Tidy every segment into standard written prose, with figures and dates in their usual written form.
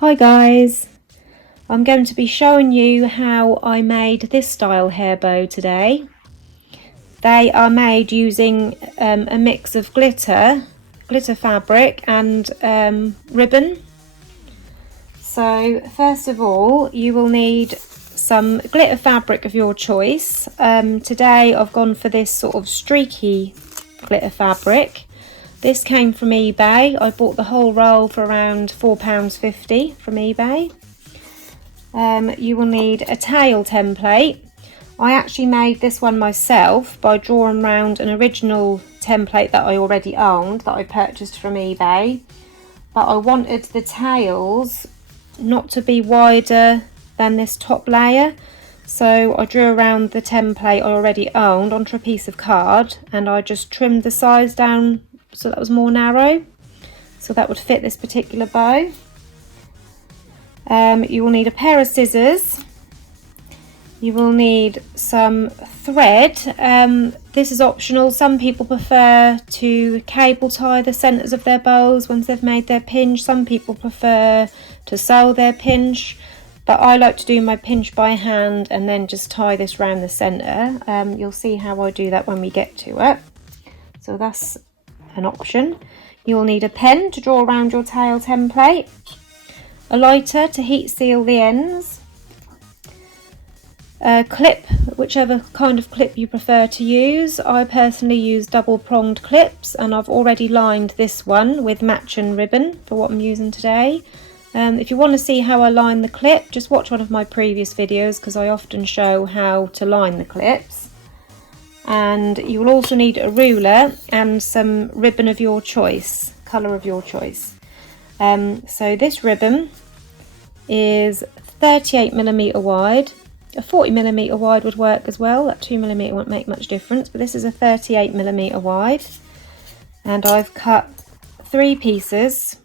Hi guys, I'm going to be showing you how I made this style hair bow today. They are made using a mix of glitter fabric and ribbon. So first of all you will need some glitter fabric of your choice. Today I've gone for this sort of streaky glitter fabric. This came from eBay. I bought the whole roll for around £4.50 from eBay. You will need a tail template. I actually made this one myself by drawing around an original template that I already owned that I purchased from eBay. But I wanted the tails not to be wider than this top layer. So I drew around the template I already owned onto a piece of card and I just trimmed the sides down so that was more narrow, so that would fit this particular bow. You will need a pair of scissors. You will need some thread. This is optional. Some people prefer to cable tie the centres of their bows once they've made their pinch. Some people prefer to sew their pinch, but I like to do my pinch by hand and then just tie this round the centre. You'll see how I do that when we get to it. So that's an option. You will need a pen to draw around your tail template, a lighter to heat seal the ends, a clip, whichever kind of clip you prefer to use. I personally use double pronged clips and I've already lined this one with matching ribbon for what I'm using today. If you want to see how I line the clip, just watch one of my previous videos because I often show how to line the clips. And you will also need a ruler and some ribbon of your choice, colour of your choice. So this ribbon is 38mm wide. A 40mm wide would work as well. That 2mm won't make much difference, but this is a 38mm wide. And I've cut 3 pieces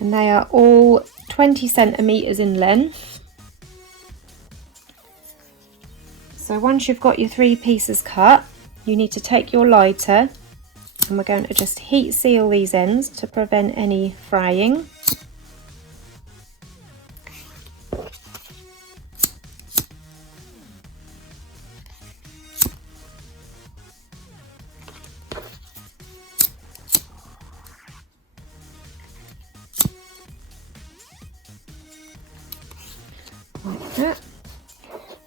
and they are all 20cm in length. So once you've got your 3 pieces cut, you need to take your lighter and we're going to just heat seal these ends to prevent any fraying. Like that.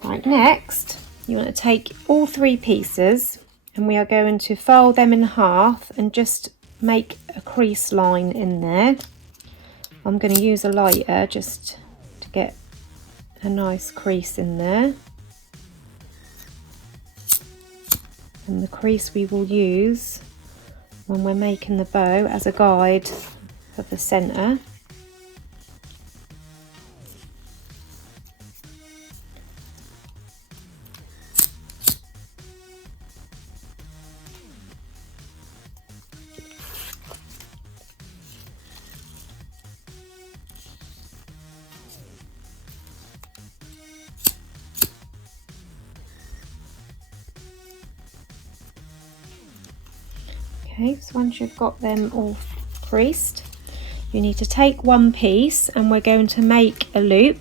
Right, next you want to take all 3 pieces and we are going to fold them in half and just make a crease line in there. I'm going to use a lighter just to get a nice crease in there. And the crease we will use when we're making the bow as a guide of the centre. Okay, so once you've got them all creased, you need to take one piece and we're going to make a loop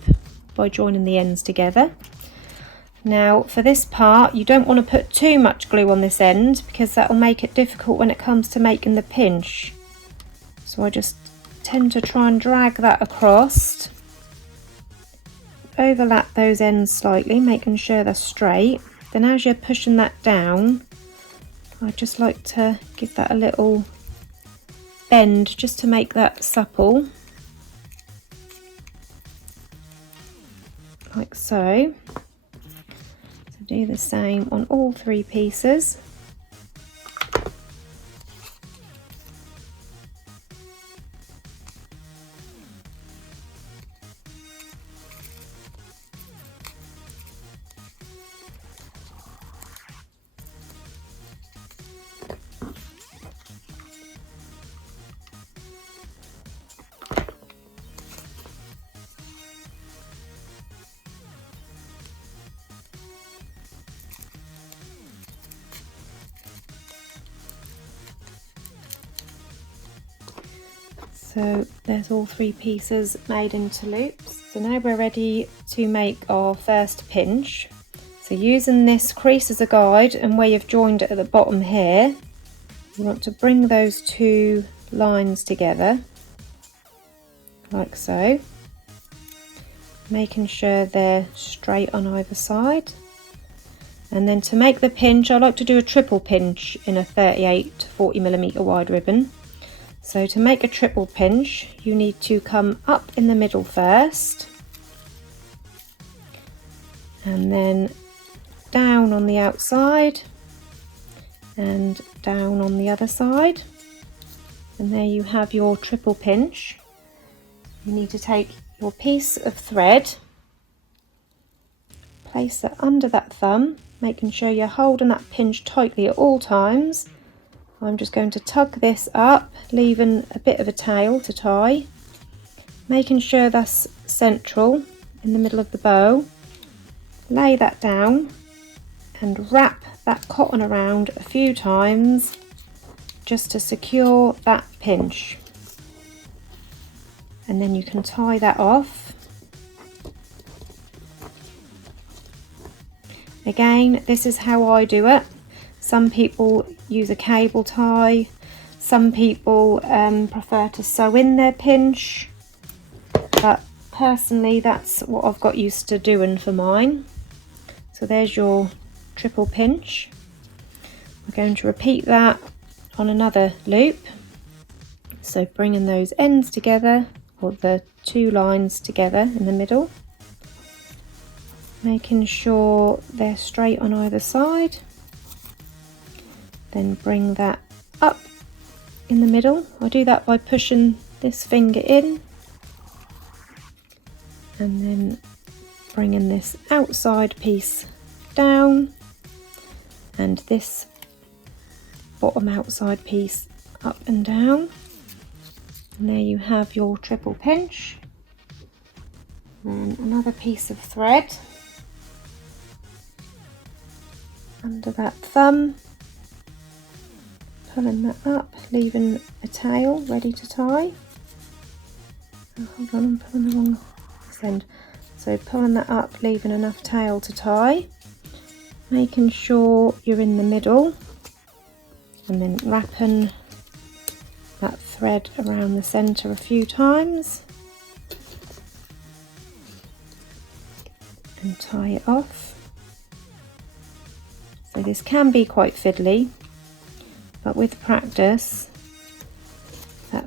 by joining the ends together. Now for this part you don't want to put too much glue on this end because that will make it difficult when it comes to making the pinch. So I just tend to try and drag that across, overlap those ends slightly, making sure they're straight. Then as you're pushing that down, I just like to give that a little bend just to make that supple, like so. So do the same on all 3 pieces. So there's all 3 pieces made into loops. So now we're ready to make our first pinch. So using this crease as a guide and where you've joined it at the bottom here, you want to bring those 2 lines together like so, making sure they're straight on either side. And then to make the pinch, I like to do a triple pinch in a 38 to 40mm wide ribbon. So to make a triple pinch, you need to come up in the middle first, and then down on the outside and down on the other side, and there you have your triple pinch. You need to take your piece of thread, place it under that thumb, making sure you're holding that pinch tightly at all times. I'm just going to tug this up, leaving a bit of a tail to tie, making sure that's central in the middle of the bow. Lay that down and wrap that cotton around a few times just to secure that pinch, and then you can tie that off. Again, this is how I do it. Some people use a cable tie, some people prefer to sew in their pinch, but personally that's what I've got used to doing for mine. So there's your triple pinch. We're going to repeat that on another loop. So bringing those ends together, or the 2 lines together in the middle, making sure they're straight on either side. Then bring that up in the middle. I do that by pushing this finger in and then bringing this outside piece down and this bottom outside piece up and down, and there you have your triple pinch. Then another piece of thread under that thumb, pulling that up, leaving a tail ready to tie. Oh, hold on, I'm pulling the wrong end. So pulling that up, leaving enough tail to tie, making sure you're in the middle, and then wrapping that thread around the centre a few times and tie it off. So this can be quite fiddly, but with practice that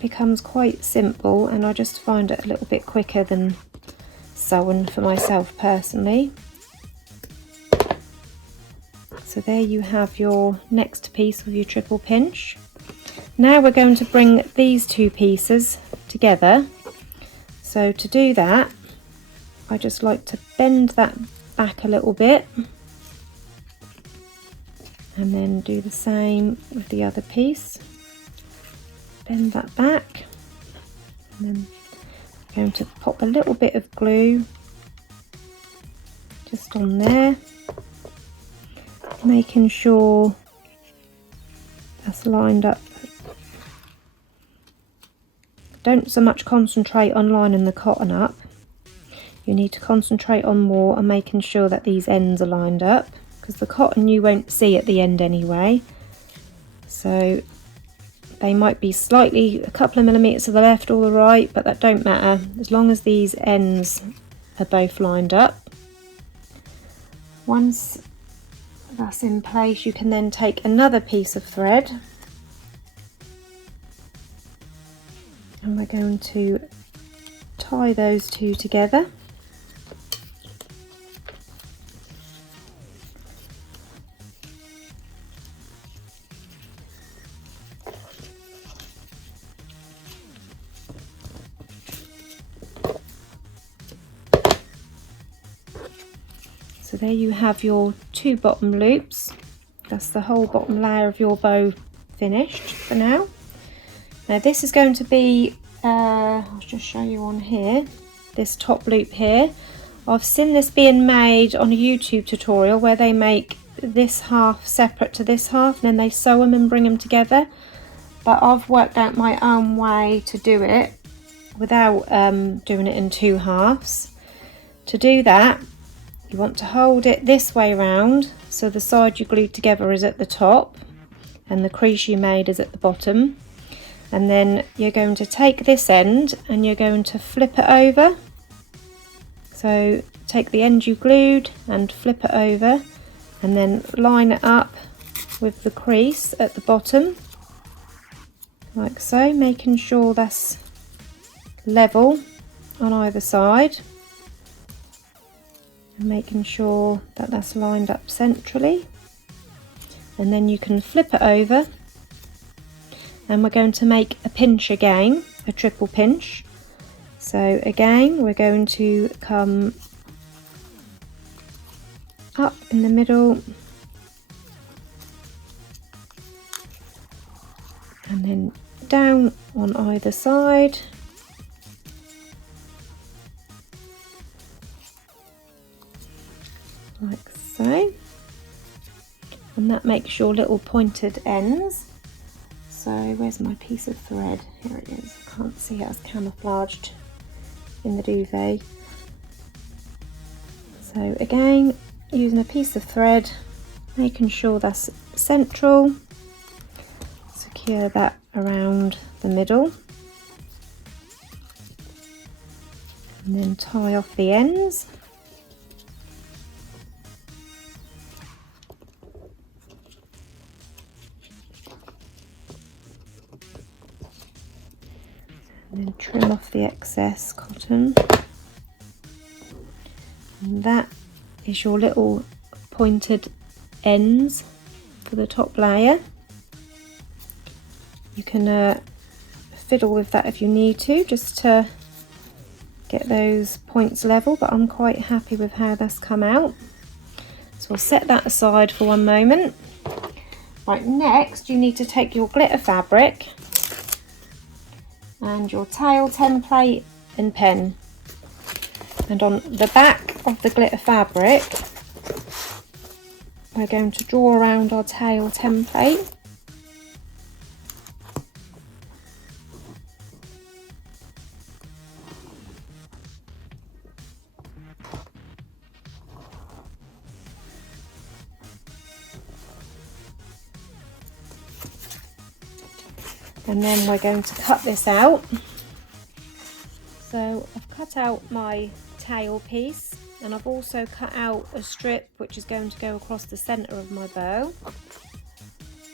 becomes quite simple, and I just find it a little bit quicker than sewing for myself personally. So there you have your next piece of your triple pinch. Now we're going to bring these 2 pieces together. So to do that, I just like to bend that back a little bit, and then do the same with the other piece. Bend that back, and then I'm going to pop a little bit of glue just on there, making sure that's lined up. Don't so much concentrate on lining the cotton up. You need to concentrate on more on making sure that these ends are lined up, because the cotton you won't see at the end anyway. So they might be slightly a couple of millimetres to the left or the right, but that don't matter as long as these ends are both lined up. Once that's in place, you can then take another piece of thread, and we're going to tie those 2 together. So there you have your 2 bottom loops. That's the whole bottom layer of your bow finished for now. Now this is going to be, I'll just show you on here, this top loop here. I've seen this being made on a YouTube tutorial where they make this half separate to this half, and then they sew them and bring them together. but I've worked out my own way to do it without doing it in two halves. To do that, you want to hold it this way round, so the side you glued together is at the top and the crease you made is at the bottom, and then you're going to take this end and you're going to flip it over. So take the end you glued and flip it over, and then line it up with the crease at the bottom like so, making sure that's level on either side and making sure that that's lined up centrally. And then you can flip it over, and we're going to make a pinch again, a triple pinch. So again, we're going to come up in the middle and then down on either side. Like so. And that makes your little pointed ends. So where's my piece of thread? Here it is. I can't see it, it's camouflaged in the duvet. So again, using a piece of thread, making sure that's central, secure that around the middle, and then tie off the ends. And then trim off the excess cotton. And that is your little pointed ends for the top layer. You can fiddle with that if you need to, just to get those points level, but I'm quite happy with how that's come out. So I'll set that aside for one moment. Right, next you need to take your glitter fabric and your tail template and pen, and on the back of the glitter fabric we're going to draw around our tail template. And then we're going to cut this out. So I've cut out my tail piece, and I've also cut out a strip which is going to go across the centre of my bow.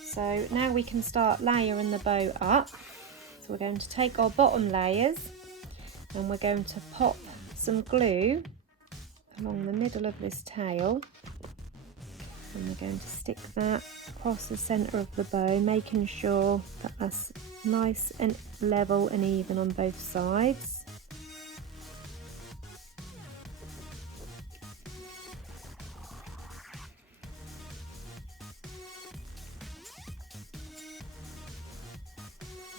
So now we can start layering the bow up. So we're going to take our bottom layers and we're going to pop some glue along the middle of this tail, and we're going to stick that across the centre of the bow, making sure that that's nice and level and even on both sides.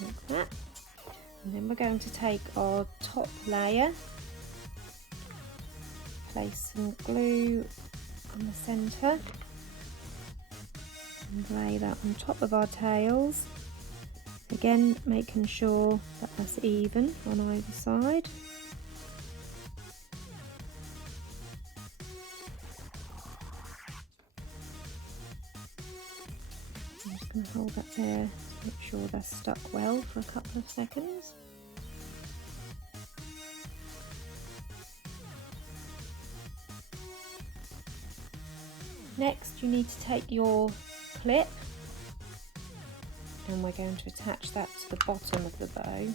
Like that. And then we're going to take our top layer, place some glue on the centre and lay that on top of our tails, again making sure that that's even on either side. I'm just going to hold that there to make sure that's stuck well for a couple of seconds. Next you need to take your clip and we're going to attach that to the bottom of the bow.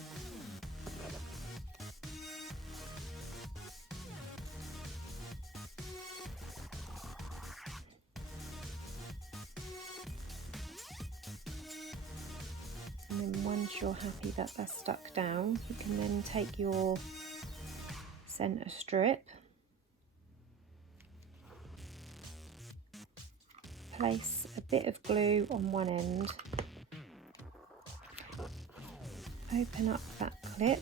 And then once you're happy that that's stuck down, you can then take your centre strip, place a bit of glue on one end, open up that clip,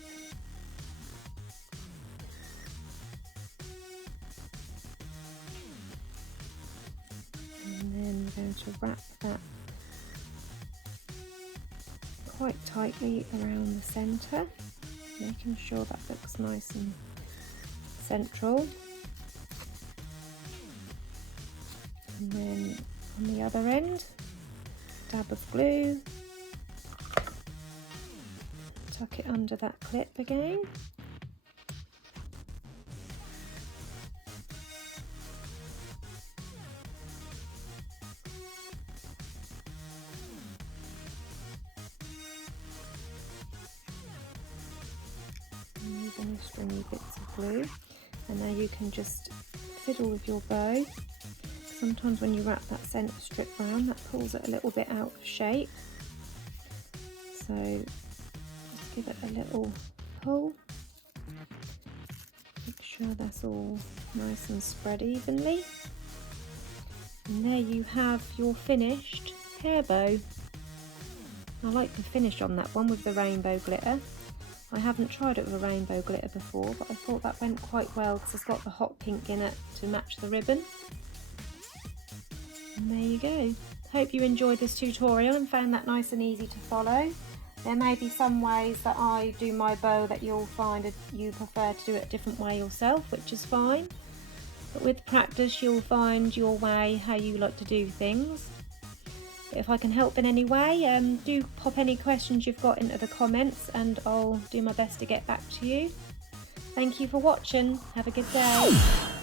and then we're going to wrap that quite tightly around the centre, making sure that looks nice and central. And then on the other end, dab of glue, tuck it under that clip again. Remove any stringy bits of glue, and now you can just fiddle with your bow. Sometimes when you wrap that centre strip round, that pulls it a little bit out of shape, so just give it a little pull, make sure that's all nice and spread evenly, and there you have your finished hair bow. I like the finish on that one with the rainbow glitter. I haven't tried it with a rainbow glitter before, but I thought that went quite well because it's got the hot pink in it to match the ribbon. And there you go. Hope you enjoyed this tutorial and found that nice and easy to follow. There may be some ways that I do my bow that you'll find you prefer to do it a different way yourself, which is fine. But with practice you'll find your way, how you like to do things. But if I can help in any way, do pop any questions you've got into the comments and I'll do my best to get back to you. Thank you for watching. Have a good day.